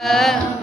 嗯